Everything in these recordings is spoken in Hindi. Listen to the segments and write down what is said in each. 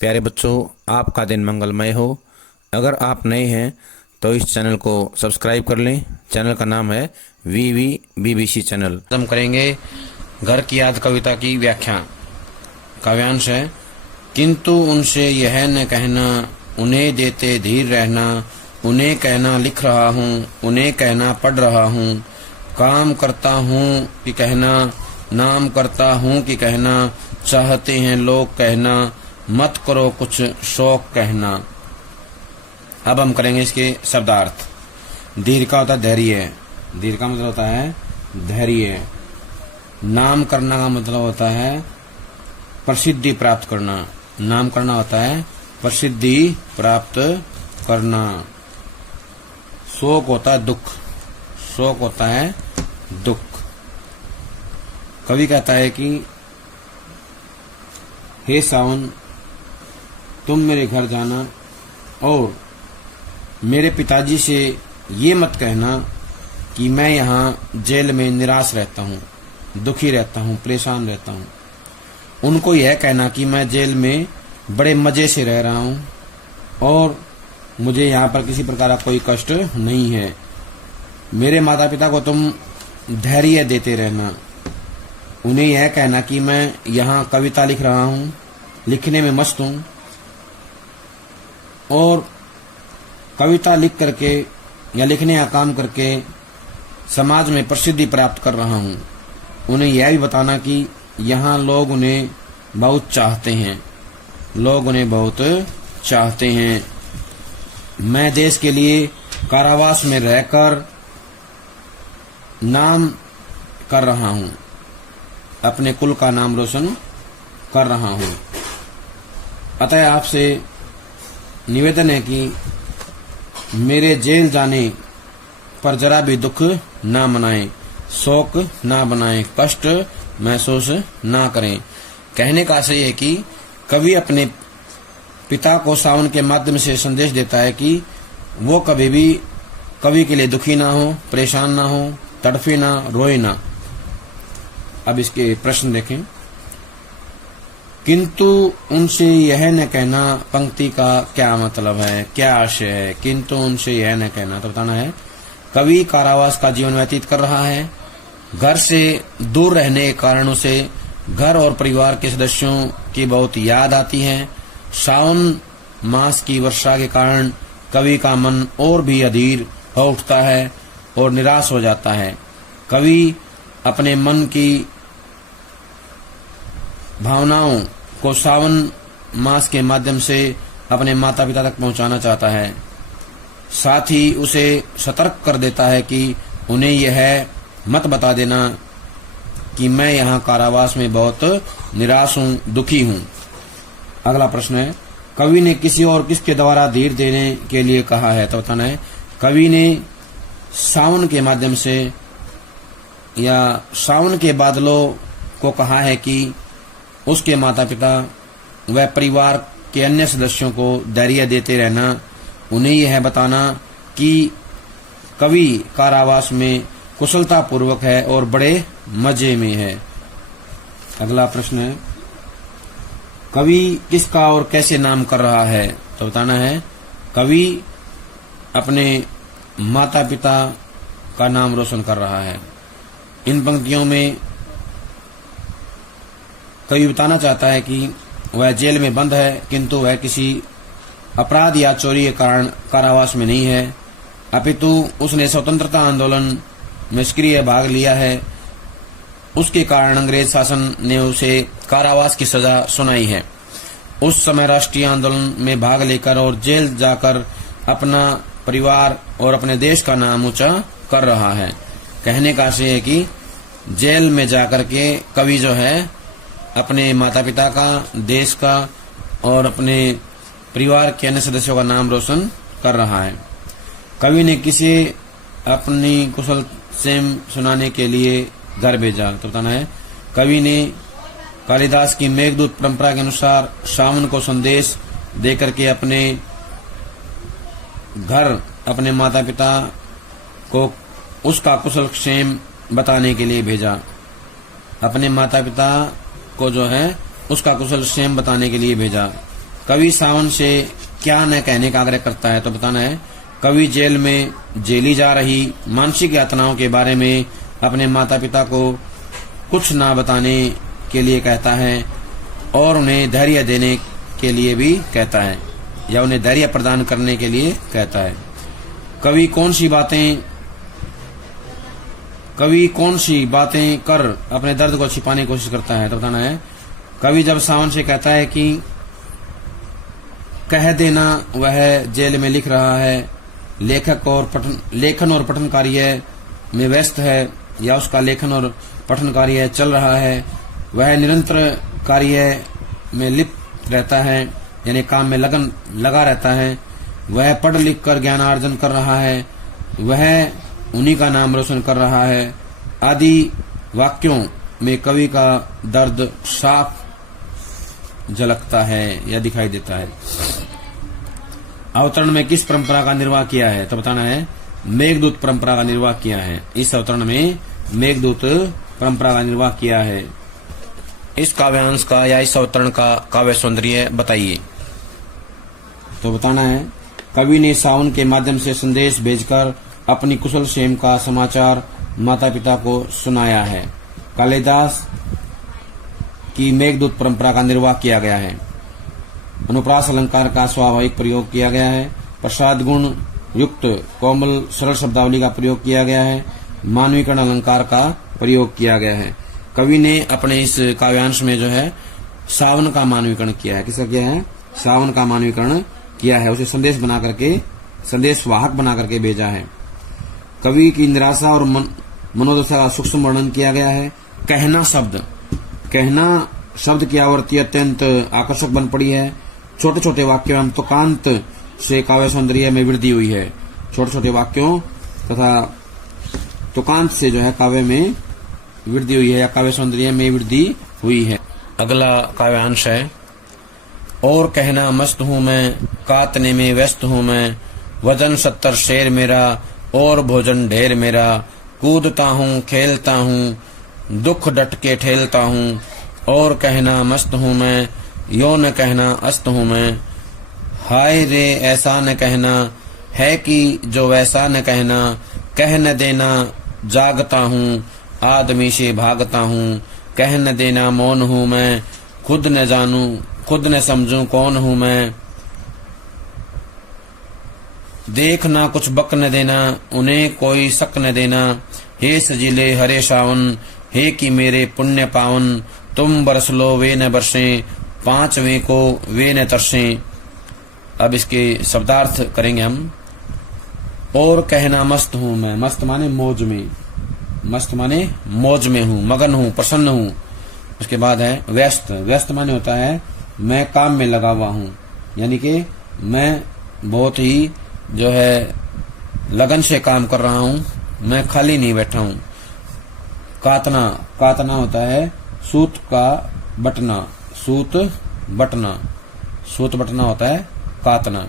प्यारे बच्चों, आपका दिन मंगलमय हो। अगर आप नए हैं तो इस चैनल को सब्सक्राइब कर लें। चैनल का नाम है VVBBC चैनल। हम करेंगे घर की याद कविता की व्याख्या। काव्यांश है, किंतु उनसे यह न कहना, उन्हें देते धीर रहना, उन्हें कहना लिख रहा हूँ, उन्हें कहना पढ़ रहा हूँ, काम करता हूँ कि कहना, नाम करता हूँ कि कहना, चाहते हैं लोग कहना, मत करो कुछ शौक कहना। अब हम करेंगे इसके शब्दार्थ। धीर का होता है धैर्य, धीर का मतलब होता है धैर्य। नाम करना का मतलब होता है प्रसिद्धि प्राप्त करना, नाम करना होता है प्रसिद्धि प्राप्त करना। शोक होता है दुख, शोक होता है दुख। कवि कहता है कि हे सावन, तुम मेरे घर जाना और मेरे पिताजी से ये मत कहना कि मैं यहाँ जेल में निराश रहता हूँ, दुखी रहता हूँ, परेशान रहता हूँ। उनको यह कहना कि मैं जेल में बड़े मजे से रह रहा हूँ और मुझे यहाँ पर किसी प्रकार का कोई कष्ट नहीं है। मेरे माता पिता को तुम धैर्य देते रहना। उन्हें यह कहना कि मैं यहाँ कविता लिख रहा हूँ, लिखने में मस्त हूँ और कविता लिख करके या लिखने का काम करके समाज में प्रसिद्धि प्राप्त कर रहा हूँ। उन्हें यह भी बताना कि यहाँ लोग उन्हें बहुत चाहते हैं, लोग उन्हें बहुत चाहते हैं। मैं देश के लिए कारावास में रहकर नाम कर रहा हूँ, अपने कुल का नाम रोशन कर रहा हूँ। अतः आपसे निवेदन है कि मेरे जेल जाने पर जरा भी दुख ना मनाएं, शोक ना बनाएं, कष्ट महसूस ना करें। कहने का आशय है कि कवि अपने पिता को सावन के माध्यम से संदेश देता है कि वो कभी भी कवि के लिए दुखी ना हो, परेशान ना हो, तड़फे ना, रोए ना। अब इसके प्रश्न देखें। किंतु उनसे यह न कहना पंक्ति का क्या मतलब है, क्या आशय है। किंतु उनसे यह न कहना तो बताना है कवि कारावास का जीवन व्यतीत कर रहा है। घर से दूर रहने के कारण उसे घर और परिवार के सदस्यों की बहुत याद आती है। सावन मास की वर्षा के कारण कवि का मन और भी अधीर हो उठता है और निराश हो जाता है। कवि अपने मन की भावनाओं को सावन मास के माध्यम से अपने माता पिता तक पहुंचाना चाहता है। साथ ही उसे सतर्क कर देता है कि उन्हें यह मत बता देना कि मैं यहाँ कारावास में बहुत निराश हूँ, दुखी हूँ। अगला प्रश्न है, कवि ने किसी और किसके द्वारा धीर देने के लिए कहा है। तो बताना है कवि ने सावन के माध्यम से या सावन के बादलों को कहा है कि उसके माता पिता व परिवार के अन्य सदस्यों को धैर्य देते रहना। उन्हें यह बताना कि कवि कारावास में कुशलता पूर्वक है और बड़े मजे में है। अगला प्रश्न है, कवि किसका और कैसे नाम कर रहा है। तो बताना है कवि अपने माता पिता का नाम रोशन कर रहा है। इन पंक्तियों में कवि बताना चाहता है कि वह जेल में बंद है, किंतु वह किसी अपराध या चोरी के कारण कारावास में नहीं है, अपितु उसने स्वतंत्रता आंदोलन में सक्रिय भाग लिया है। उसके कारण अंग्रेज शासन ने उसे कारावास की सजा सुनाई है। उस समय राष्ट्रीय आंदोलन में भाग लेकर और जेल जाकर अपना परिवार और अपने देश का नाम ऊंचा कर रहा है। कहने का आशय है कि जेल में जाकर के कवि जो है अपने माता पिता का, देश का और अपने परिवार के अन्य सदस्यों का नाम रोशन कर रहा है। कवि ने किसे अपनी कुशल सेम सुनाने के लिए घर भेजा। तो बताना है कवि ने कालिदास की मेघदूत परंपरा के अनुसार सावन को संदेश देकर के अपने घर, अपने माता पिता को उसका कुशल क्षेम बताने के लिए भेजा। अपने माता पिता को जो है उसका कुशल क्षेम बताने के लिए भेजा। कवि सावन से क्या न कहने का आग्रह करता है, तो बताना है कवि जेल में जेली जा रही मानसिक यातनाओं के बारे में अपने माता पिता को कुछ ना बताने के लिए कहता है और उन्हें धैर्य देने के लिए भी कहता है या उन्हें धैर्य प्रदान करने के लिए कहता है। कवि कौन सी बातें कर अपने दर्द को छिपाने की कोशिश करता है, तो बताना है कवि जब सावन से कहता है कि कह देना वह जेल में लिख रहा है, लेखन और पठन कार्य में व्यस्त है या उसका लेखन और पठन कार्य चल रहा है, वह निरंतर कार्य में लिप्त रहता है यानी काम में लगा रहता है, वह पढ़ लिख कर ज्ञानार्जन कर रहा है, वह उन्हीं का नाम रोशन कर रहा है आदि वाक्यों में कवि का दर्द साफ झलकता है या दिखाई देता है। अवतरण में किस परंपरा का निर्वाह किया है, तो बताना है मेघदूत परंपरा का निर्वाह किया है। इस अवतरण में मेघदूत परंपरा का निर्वाह किया है। इस काव्यांश का या इस अवतरण का काव्य सौंदर्य बताइए, तो बताना है कवि ने सावन के माध्यम से संदेश भेजकर अपनी कुशल क्षेम का समाचार माता पिता को सुनाया है। कालिदास की मेघदूत परंपरा का निर्वाह किया गया है। अनुप्रास अलंकार का स्वाभाविक प्रयोग किया गया है। प्रसाद गुण युक्त कोमल सरल शब्दावली का प्रयोग किया गया है। मानवीकरण अलंकार का प्रयोग किया गया है। कवि ने अपने इस काव्यांश में जो है सावन का मानवीकरण किया है। किसका किया है? सावन का मानवीकरण किया है। उसे संदेश वाहक बना करके भेजा है। कवि की निराशा और मनोदशा का सूक्ष्म वर्णन किया गया है। कहना शब्द की आवृत्ति अत्यंत आकर्षक बन पड़ी है। छोटे छोटे वाक्यों एवं तुकांत से काव्य सौंदर्य में वृद्धि हुई है। छोटे छोटे वाक्यों तथा तुकांत से जो है काव्य में वृद्धि हुई है या काव्य सौंदर्य में वृद्धि हुई है। अगला काव्यांश है और कहना मस्त हूँ मैं, कातने में व्यस्त हूँ मैं, वजन 70 शेर मेरा और भोजन ढेर मेरा, कूदता हूँ खेलता हूँ दुख डट के ठेलता हूँ, और कहना मस्त हूँ मैं, यो न कहना अस्त हूँ मैं, हाय रे ऐसा न कहना है कि जो वैसा न कहना, कह न देना जागता हूँ आदमी से भागता हूँ, कह न देना मौन हूँ मैं, खुद न जानू खुद न समझूं कौन हूँ मैं, देख ना कुछ बक न देना उन्हें कोई शक न देना, हे सजीले हरे सावन हे कि मेरे पुण्य पावन, तुम बरस लो वे न बरसें, पांचवें को वे न तरसें। अब इसके शब्दार्थ करेंगे हम। और कहना मस्त हूँ मैं, मस्त माने मौज में, मस्त माने मौज में हूँ, मगन हूँ, प्रसन्न हूँ। उसके बाद है व्यस्त, व्यस्त माने होता है मैं काम में लगा हुआ हूँ, यानी कि मैं बहुत ही जो है लगन से काम कर रहा हूँ, मैं खाली नहीं बैठा हूँ। कातना, कातना होता है सूत का बटना, सूत बटना, सूत बटना होता है कातना।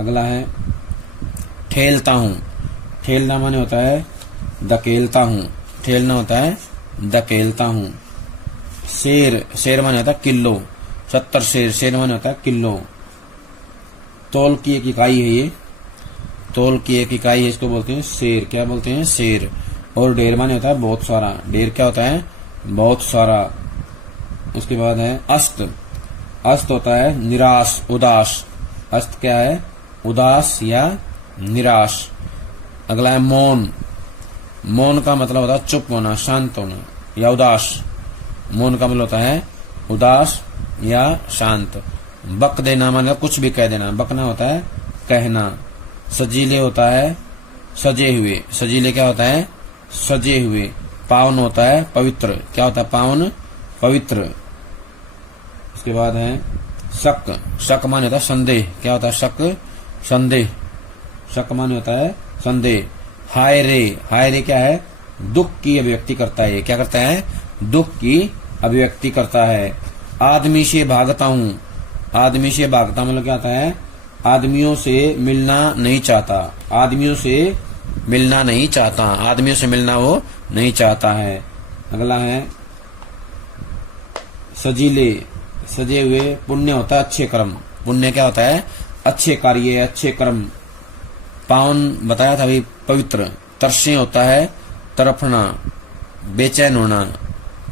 अगला है ठेलता हूँ, ठेलना माने होता है धकेलता हूँ, ठेलना होता है धकेलता हूँ। शेर, शेर माने होता है किलो, 70 शेर, शेर माने होता है किलो। तौल की एक इकाई है ये, तौल की एक इकाई है, इसको बोलते हैं शेर। क्या बोलते हैं? शेर। और ढेर माने होता है बहुत सारा, ढेर क्या होता है? बहुत सारा। उसके बाद है अस्त, अस्त होता है निराश, उदास। अस्त क्या है? उदास या निराश। अगला है मौन, मौन का मतलब होता है चुप होना, शांत होना या उदास। मौन का मतलब होता है उदास या शांत। बक देना माने कुछ भी कह देना, बकना होता है कहना। सजीले होता है सजे हुए, सजीले क्या होता है? सजे हुए। पावन होता है पवित्र, क्या होता है? पावन, पवित्र। उसके बाद है शक, शक माने होता है संदेह, क्या होता है? शक, संदेह। शक माने होता है संदेह। हाय रे, हाय रे क्या है? दुख की अभिव्यक्ति करता है। क्या करता है? दुख की अभिव्यक्ति करता है। आदमी से भागता हूँ, आदमी से भागता मतलब क्या होता है? आदमियों से मिलना नहीं चाहता, आदमियों से मिलना नहीं चाहता, आदमियों से मिलना वो नहीं चाहता है। अगला है सजीले, सजे हुए। पुण्य होता है अच्छे कर्म, पुण्य क्या होता है? अच्छे कार्य, अच्छे कर्म। पावन बताया था अभी, पवित्र। तरसे होता है तरफना, बेचैन होना,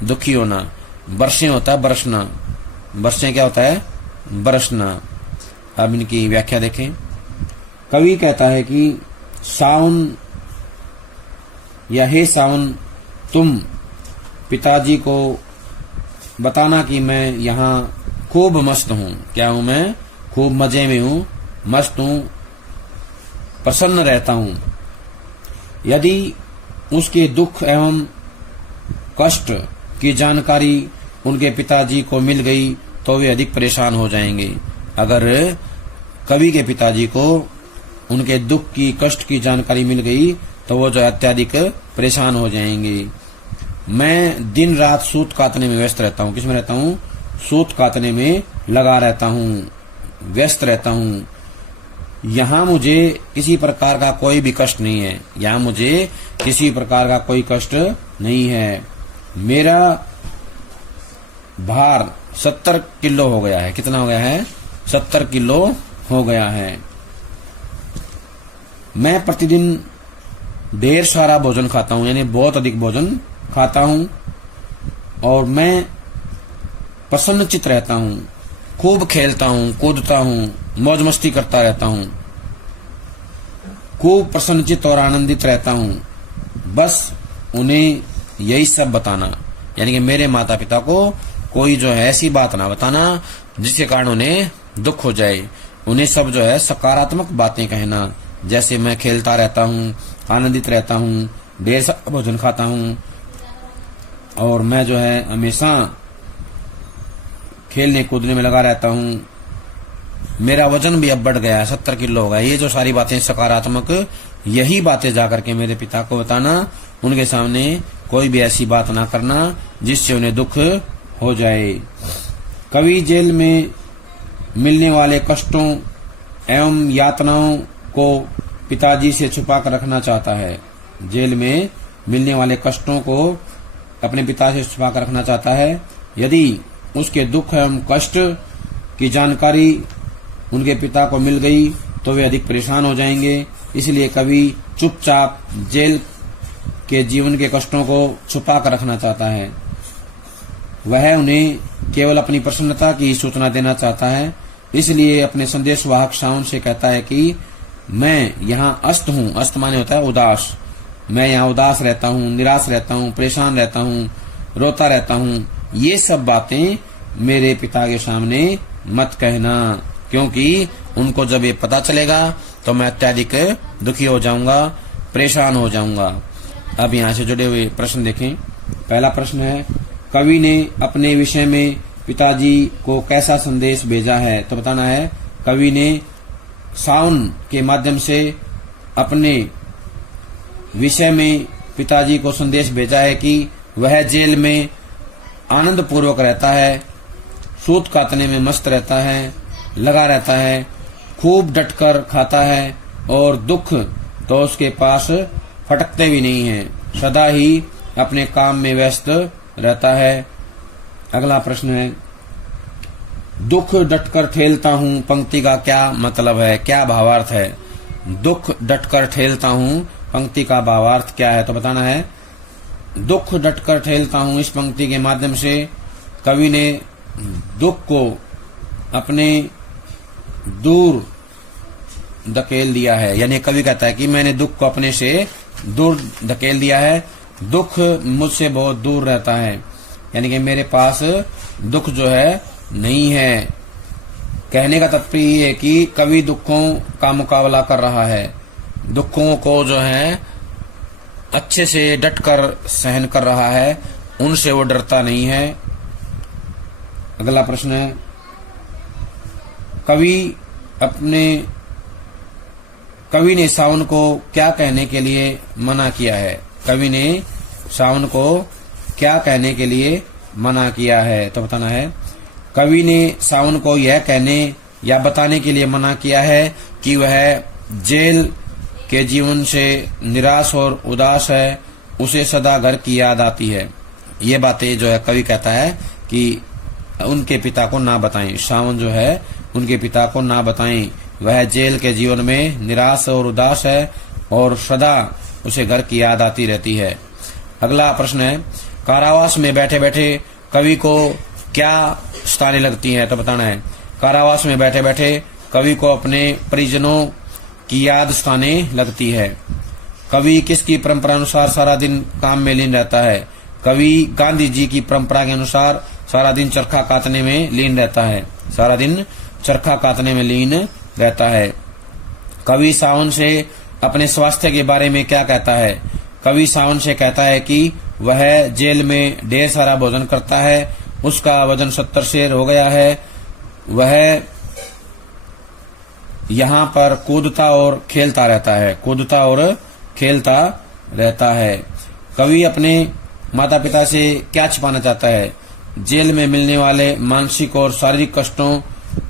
दुखी होना। वर्षे होता है बरसना। वर्षे क्या होता है? बरसना। अब इनकी व्याख्या देखें। कवि कहता है कि सावन, या हे सावन, तुम पिताजी को बताना कि मैं यहाँ खूब मस्त हूँ। क्या हूँ मैं? खूब मजे में हूँ, मस्त हूँ, प्रसन्न रहता हूँ। यदि उसके दुख एवं कष्ट की जानकारी उनके पिताजी को मिल गई तो वे अधिक परेशान हो जाएंगे। अगर कवि के पिताजी को उनके दुख की, कष्ट की जानकारी मिल गई तो वो जो अत्यधिक परेशान हो जाएंगे। मैं दिन रात सूत काटने में व्यस्त रहता हूँ। किसमें रहता हूँ? सूत काटने में लगा रहता हूँ, व्यस्त रहता हूँ। यहाँ मुझे किसी प्रकार का कोई भी कष्ट नहीं है। यहाँ मुझे किसी प्रकार का कोई कष्ट नहीं है। मेरा भार 70 किलो हो गया है। कितना हो गया है? 70 किलो हो गया है। मैं प्रतिदिन ढेर सारा भोजन खाता हूँ, यानी बहुत अधिक भोजन खाता हूँ। और मैं प्रसन्नचित रहता हूँ, खूब खेलता हूँ, कूदता हूँ, मौज मस्ती करता रहता हूँ, खूब प्रसन्नचित और आनंदित रहता हूँ। बस उन्हें यही सब बताना, यानी कि मेरे माता पिता को कोई जो है ऐसी बात ना बताना जिसके कारण उन्हें दुख हो जाए। उन्हें सब जो है सकारात्मक बातें कहना, जैसे मैं खेलता रहता हूँ, आनंदित रहता हूँ, ढेर सारा भोजन खाता हूँ, और मैं जो है हमेशा खेलने कूदने में लगा रहता हूँ। मेरा वजन भी अब बढ़ गया है, 70 किलो हो गया। ये जो सारी बातें सकारात्मक, यही बातें जाकर के मेरे पिता को बताना। उनके सामने कोई भी ऐसी बात ना करना जिससे उन्हें दुख हो जाए। कवि जेल में मिलने वाले कष्टों एवं यातनाओं को पिताजी से छुपा कर रखना चाहता है। जेल में मिलने वाले कष्टों को अपने पिता से छुपा कर रखना चाहता है। यदि उसके दुख एवं कष्ट की जानकारी उनके पिता को मिल गई तो वे अधिक परेशान हो जाएंगे। इसलिए कवि चुपचाप जेल के जीवन के कष्टों को छुपा कर रखना चाहता है। वह उन्हें केवल अपनी प्रसन्नता की सूचना देना चाहता है। इसलिए अपने संदेश वाहक सावन से कहता है कि मैं यहाँ अस्त हूँ। अस्त माने होता है उदास। मैं यहाँ उदास रहता हूँ, निराश रहता हूँ, परेशान रहता हूँ, रोता रहता हूँ। ये सब बातें मेरे पिता के सामने मत कहना, क्योंकि उनको जब ये पता चलेगा तो मैं अत्यधिक दुखी हो जाऊंगा, परेशान हो जाऊंगा। अब यहाँ से जुड़े हुए प्रश्न देखें। पहला प्रश्न है, कवि ने अपने विषय में पिताजी को कैसा संदेश भेजा है? तो बताना है कवि ने सावन के माध्यम से अपने विषय में पिताजी को संदेश भेजा है कि वह जेल में आनंद पूर्वक रहता है, सूत काटने में मस्त रहता है, लगा रहता है, खूब डटकर खाता है, और दुख तो उसके पास फटकते भी नहीं है, सदा ही अपने काम में व्यस्त रहता है। अगला प्रश्न है, दुख डटकर ठेलता हूँ पंक्ति का क्या मतलब है, क्या भावार्थ है? दुख डटकर ठेलता हूँ पंक्ति का भावार्थ क्या है? तो बताना है दुख डटकर ठेलता हूँ। इस पंक्ति के माध्यम से कवि ने दुख को अपने दूर धकेल दिया है। यानी कवि कहता है कि मैंने दुख को अपने से दूर धकेल दिया है, दुख मुझसे बहुत दूर रहता है, यानी कि मेरे पास दुख जो है नहीं है। कहने का तात्पर्य ये है कि कवि दुखों का मुकाबला कर रहा है, दुखों को जो है अच्छे से डटकर सहन कर रहा है, उनसे वो डरता नहीं है। अगला प्रश्न है, कवि ने सावन को क्या कहने के लिए मना किया है? कवि ने सावन को क्या कहने के लिए मना किया है? तो बताना है कवि ने सावन को यह कहने या बताने के लिए मना किया है कि वह जेल के जीवन से निराश और उदास है, उसे सदा घर की याद आती है। ये बातें जो है कवि कहता है कि उनके पिता को ना बताएं। सावन जो है उनके पिता को ना बताएं। वह जेल के जीवन में निराश और उदास है और सदा उसे घर की याद आती रहती है। अगला प्रश्न है, कारावास में बैठे बैठे कवि को क्या सताने लगती है? तो बताना है, कारावास में बैठे बैठे कवि को अपने परिजनों की याद सताने लगती है। कवि किसकी परंपरा अनुसार सारा दिन काम में लीन रहता है? कवि गांधी जी की परंपरा के अनुसार सारा दिन चरखा काटने में लीन रहता है। सारा दिन चरखा काटने में लीन रहता है। कवि सावन से अपने स्वास्थ्य के बारे में क्या कहता है? कवि सावन से कहता है कि वह जेल में ढेर सारा भोजन करता है, उसका वजन 70 सेर हो गया है, वह यहाँ पर कूदता और खेलता रहता है, कूदता और खेलता रहता है। कवि अपने माता पिता से क्या छिपाना चाहता है? जेल में मिलने वाले मानसिक और शारीरिक कष्टों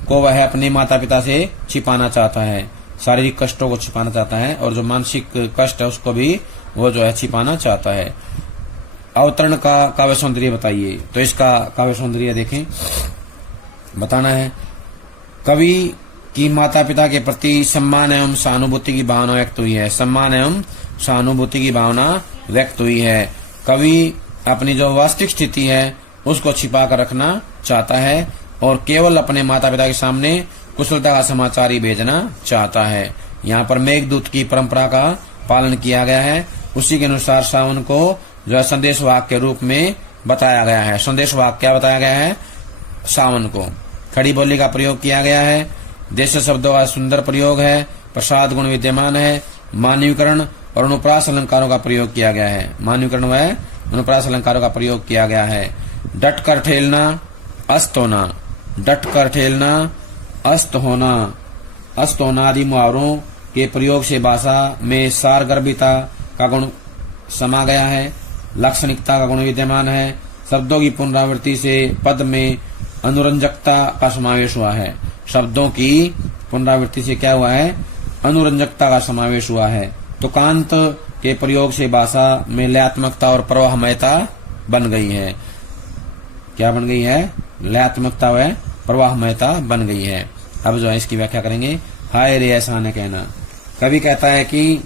को वह अपने माता पिता से छिपाना चाहता है। शारीरिक कष्टों को छिपाना चाहता है और जो मानसिक कष्ट है उसको भी वो जो है छिपाना चाहता है। अवतरण का काव्य सौंदर्य बताइए। तो इसका काव्य सौंदर्य देखें, बताना है, कवि की माता पिता के प्रति सम्मान एवं सहानुभूति की भावना व्यक्त हुई है। सम्मान एवं सहानुभूति की भावना व्यक्त हुई है। कवि अपनी जो वास्तविक स्थिति है उसको छिपा कर रखना चाहता है और केवल अपने माता पिता के सामने कुशलता का समाचार ही भेजना चाहता है। यहाँ पर मेघदूत की परंपरा का पालन किया गया है। उसी के अनुसार सावन को जो है संदेश वाक्य के रूप में बताया गया है। संदेश वाक्य क्या बताया गया है? सावन को खड़ी बोली का प्रयोग किया गया है। देश शब्दों का सुंदर प्रयोग है। प्रसाद गुण विद्यमान है। मानवीकरण और अनुप्रास अलंकारों का प्रयोग किया गया है। मानवीकरण व अनुप्रास अलंकारों का प्रयोग किया गया है। डट कर ठेलना, अस्त होना, डट कर ठेलना, अस्त होना, अस्त होना आदि मुहावरों के प्रयोग से भाषा में सारगर्भिता का गुण समा गया है। लाक्षणिकता का गुण विद्यमान है। शब्दों की पुनरावृत्ति से पद में अनुरंजकता का समावेश हुआ है। शब्दों की पुनरावृत्ति से क्या हुआ है? अनुरंजकता का समावेश हुआ है। तुकांत के प्रयोग से भाषा में लयात्मकता और प्रवाहमयता बन गई है। क्या बन गई है? लयात्मकता व प्रवाहमयता बन गई है। अब जो है इसकी व्याख्या करेंगे। हाय रे ऐसा न कहना। कवि कहता है कि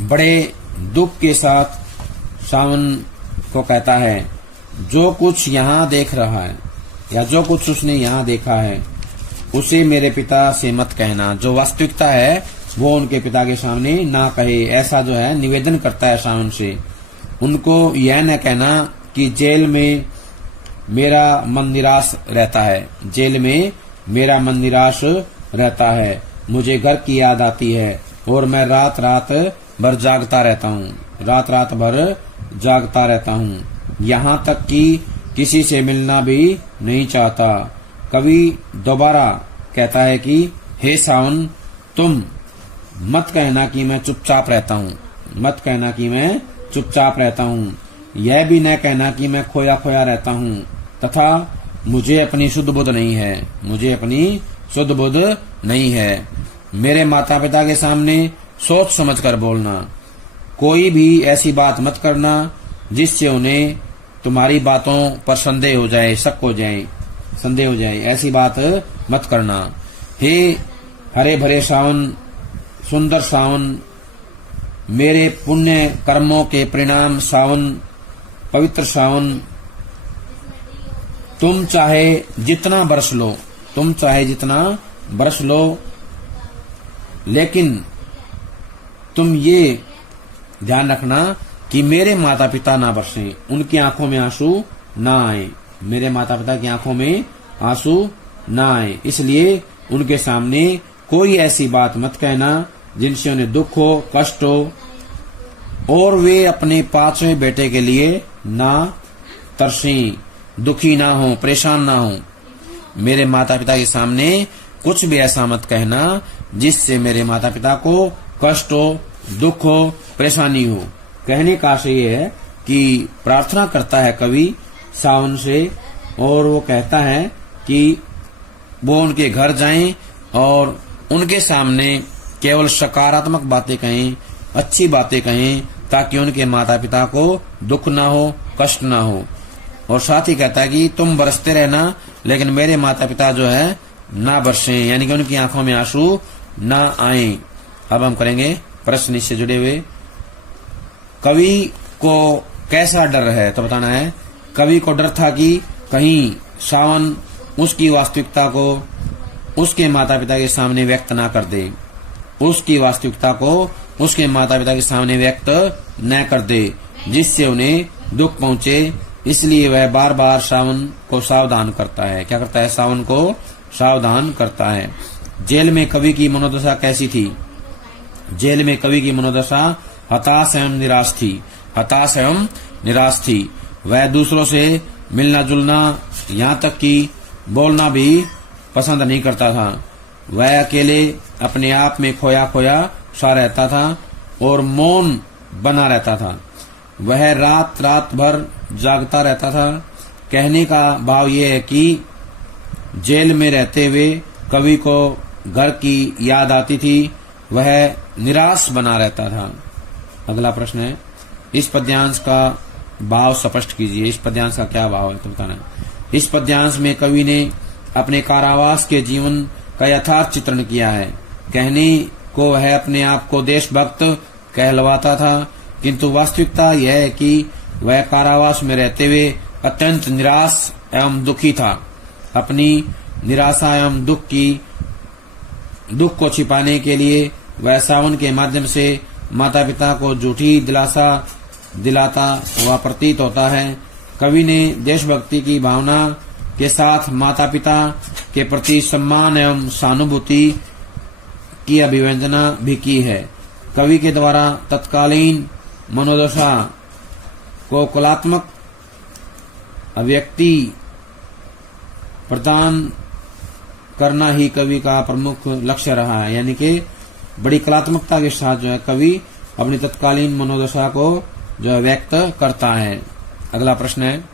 बड़े दुख के साथ सावन को कहता है, जो कुछ यहाँ देख रहा है या जो कुछ उसने यहाँ देखा है उसे मेरे पिता से मत कहना। जो वास्तविकता है वो उनके पिता के सामने ना कहे, ऐसा जो है निवेदन करता है सावन से। उनको यह न कहना कि जेल में मेरा मन निराश रहता है, जेल में मेरा मन निराश रहता है, मुझे घर की याद आती है और मैं रात रात भर जागता रहता हूँ, रात रात भर जागता रहता हूँ, यहाँ तक कि किसी से मिलना भी नहीं चाहता। कवि दोबारा कहता है कि हे सावन, तुम मत कहना कि मैं चुपचाप रहता हूँ, मत कहना कि मैं चुपचाप रहता हूँ, यह भी न कहना कि मैं खोया खोया रहता हूँ, तथा मुझे अपनी शुद्ध बुद्ध नहीं है, मुझे अपनी शुद्ध बुद्ध नहीं है। मेरे माता पिता के सामने सोच समझ कर बोलना। कोई भी ऐसी बात मत करना जिससे उन्हें तुम्हारी बातों पर संदेह हो जाए, शक हो जाए, संदेह हो जाए, ऐसी बात मत करना। हे हरे भरे सावन, सुंदर सावन, मेरे पुण्य कर्मों के परिणाम सावन, पवित्र सावन, तुम चाहे जितना बरस लो, तुम चाहे जितना बरस लो, लेकिन तुम ये ध्यान रखना कि मेरे माता पिता ना बरसें, उनकी आंखों में आंसू ना आए, मेरे माता पिता की आंखों में आंसू ना आए। इसलिए उनके सामने कोई ऐसी बात मत कहना जिनसे उन्हें दुख हो, कष्ट हो और वे अपने 5वें बेटे के लिए ना तरसें, दुखी ना हो, परेशान ना हो। मेरे माता पिता के सामने कुछ भी ऐसा मत कहना जिससे मेरे माता पिता को कष्ट हो, दुख हो, परेशानी हो। कहने का आशय ये है कि प्रार्थना करता है कवि सावन से और वो कहता है कि वो उनके घर जाएं और उनके सामने केवल सकारात्मक बातें कहें, अच्छी बातें कहें, ताकि उनके माता पिता को दुख ना हो, कष्ट ना हो। और साथ ही कहता है कि तुम बरसते रहना, लेकिन मेरे माता पिता जो है ना बरसें, यानी कि उनकी आंखों में आंसू ना आए। अब हम करेंगे प्रश्न इससे जुड़े हुए। कवि को कैसा डर है? तो बताना है कवि को डर था कि कहीं सावन उसकी वास्तविकता को उसके माता पिता के सामने व्यक्त ना कर दे, उसकी वास्तविकता को उसके माता पिता के सामने व्यक्त न कर दे, जिससे उन्हें दुख पहुंचे। इसलिए वह बार बार सावन को सावधान करता है। क्या करता है? सावन को सावधान करता है। जेल में कवि की मनोदशा कैसी थी? जेल में कवि की मनोदशा हताश एवं निराश थी। हताश एवं निराश थी। वह दूसरों से मिलना जुलना, यहाँ तक कि बोलना भी पसंद नहीं करता था। वह अकेले अपने आप में खोया खोया सा रहता था और मौन बना रहता था। वह रात रात भर जागता रहता था। कहने का भाव यह है कि जेल में रहते हुए कवि को घर की याद आती थी, वह निराश बना रहता था। अगला प्रश्न है, इस पद्यांश का भाव स्पष्ट कीजिए। इस पद्यांश का क्या भाव है तो बताना। इस पद्यांश में कवि ने अपने कारावास के जीवन का यथार्थ चित्रण किया है। कहने को वह अपने आप को देशभक्त कहलवाता था, किंतु वास्तविकता यह है कि वह कारावास में रहते हुए अत्यंत निराश एवं दुखी था। अपनी निराशा एवं दुख को छिपाने के लिए वह सावन के माध्यम से माता पिता को झूठी दिलासा दिलाता हुआ प्रतीत होता है। कवि ने देशभक्ति की भावना के साथ माता पिता के प्रति सम्मान एवं सहानुभूति की अभिव्यंजना भी की है। कवि के द्वारा तत्कालीन मनोदशा को कलात्मक अभिव्यक्ति प्रदान करना ही कवि का प्रमुख लक्ष्य रहा है। यानी कि बड़ी कलात्मकता के साथ जो है कवि अपनी तत्कालीन मनोदशा को जो है व्यक्त करता है। अगला प्रश्न है,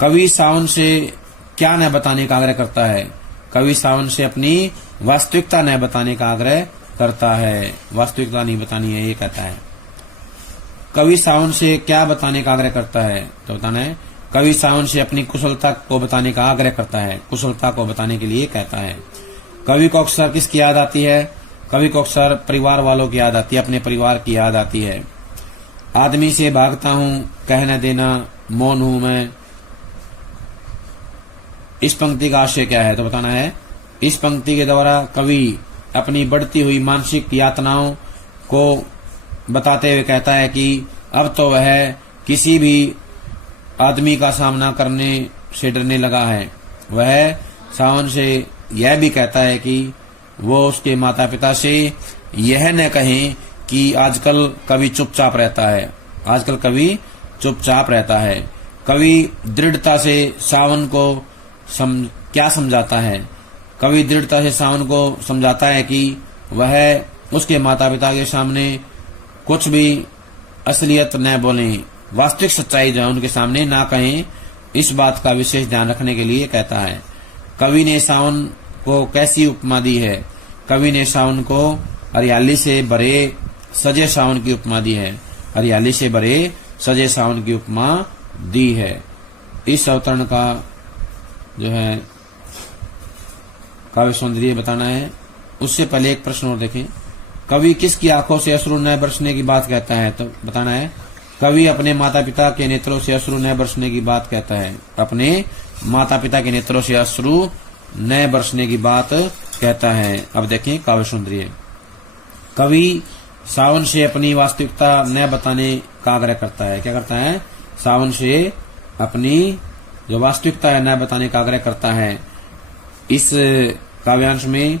कवि सावन से क्या न बताने का आग्रह करता है? कवि सावन से अपनी वास्तविकता न बताने का आग्रह करता है। वास्तविकता नहीं बतानी है ये कहता है। कवि सावन से क्या बताने का आग्रह करता है तो बताना है कवि सावन से अपनी कुशलता को बताने का आग्रह करता है। कुशलता को बताने के लिए कहता है। कवि को अक्सर किसकी याद आती है? कवि को अक्सर परिवार वालों की याद आती है, अपने परिवार की याद आती है। आदमी से भागता हूँ कहने देना, मौन हूं मैं। इस पंक्ति का आशय क्या है तो बताना है। इस पंक्ति के द्वारा कवि अपनी बढ़ती हुई मानसिक यातनाओं को बताते हुए कहता है कि अब तो वह किसी भी आदमी का सामना करने से डरने लगा है। वह सावन से यह भी कहता है कि वो उसके माता पिता से यह न कहें कि आजकल कवि चुपचाप रहता है। आजकल कवि चुपचाप रहता है। कवि दृढ़ता से सावन को क्या समझाता है? कवि दृढ़ता से सावन को समझाता है कि वह उसके माता पिता के सामने कुछ भी असलियत न बोलें, वास्तविक सच्चाई जो है उनके सामने ना कहें। इस बात का विशेष ध्यान रखने के लिए कहता है। कवि ने सावन को कैसी उपमा दी है? कवि ने सावन को हरियाली से भरे सजे सावन की उपमा दी है। हरियाली से भरे सजे सावन की उपमा दी है। इस अवतरण का जो है काव्य सौंदर्य बताना है। उससे पहले एक प्रश्न और देखें। कवि किसकी आंखों से अश्रु न बरसने की बात कहता है तो बताना है। कवि अपने माता पिता के नेत्रों से अश्रु न बरसने की बात कहता है। अपने माता पिता के नेत्रों से अश्रु न बरसने की बात कहता है। अब देखें काव्य सौंदर्य। कवि सावन से अपनी वास्तविकता न बताने का आग्रह करता है। क्या करता है? सावन से अपनी जो वास्तविकता है न बताने का आग्रह करता है। इस काव्यांश में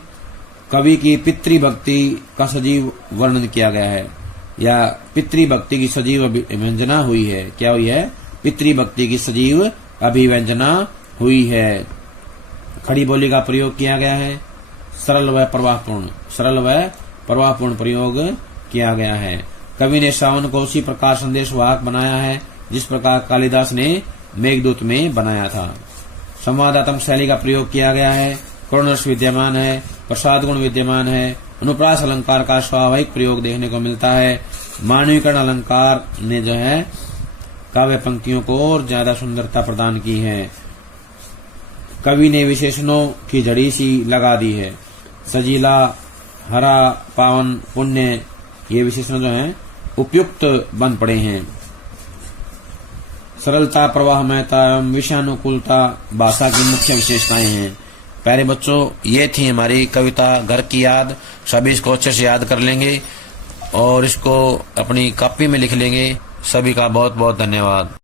कवि की पितृभक्ति का सजीव वर्णन किया गया है, या पितृभक्ति की सजीव अभिव्यंजना हुई है। क्या हुई है? पितृभक्ति की सजीव अभिव्यंजना हुई है। खड़ी बोली का प्रयोग किया गया है। सरल व प्रवाहपूर्ण प्रयोग किया गया है। कवि ने सावन को उसी प्रकार संदेशवाहक बनाया है जिस प्रकार कालिदास ने मेघदूत में बनाया था। संवादात्मक शैली का प्रयोग किया गया है। करुणरस विद्यमान है, प्रसाद गुण विद्यमान है। अनुप्रास अलंकार का स्वाभाविक प्रयोग देखने को मिलता है। मानवीकरण अलंकार ने जो है काव्य पंक्तियों को और ज्यादा सुंदरता प्रदान की है। कवि ने विशेषणों की जड़ी सी लगा दी है। सजीला, हरा, पावन, पुण्य, ये विशेषण जो हैं उपयुक्त बन पड़े हैं। सरलता, प्रवाहमयता एवं विषयानुकूलता भाषा की मुख्य विशेषताएं हैं। प्यारे बच्चों, ये थी हमारी कविता घर की याद। सभी इसको अच्छे से याद कर लेंगे और इसको अपनी कॉपी में लिख लेंगे। सभी का बहुत बहुत धन्यवाद।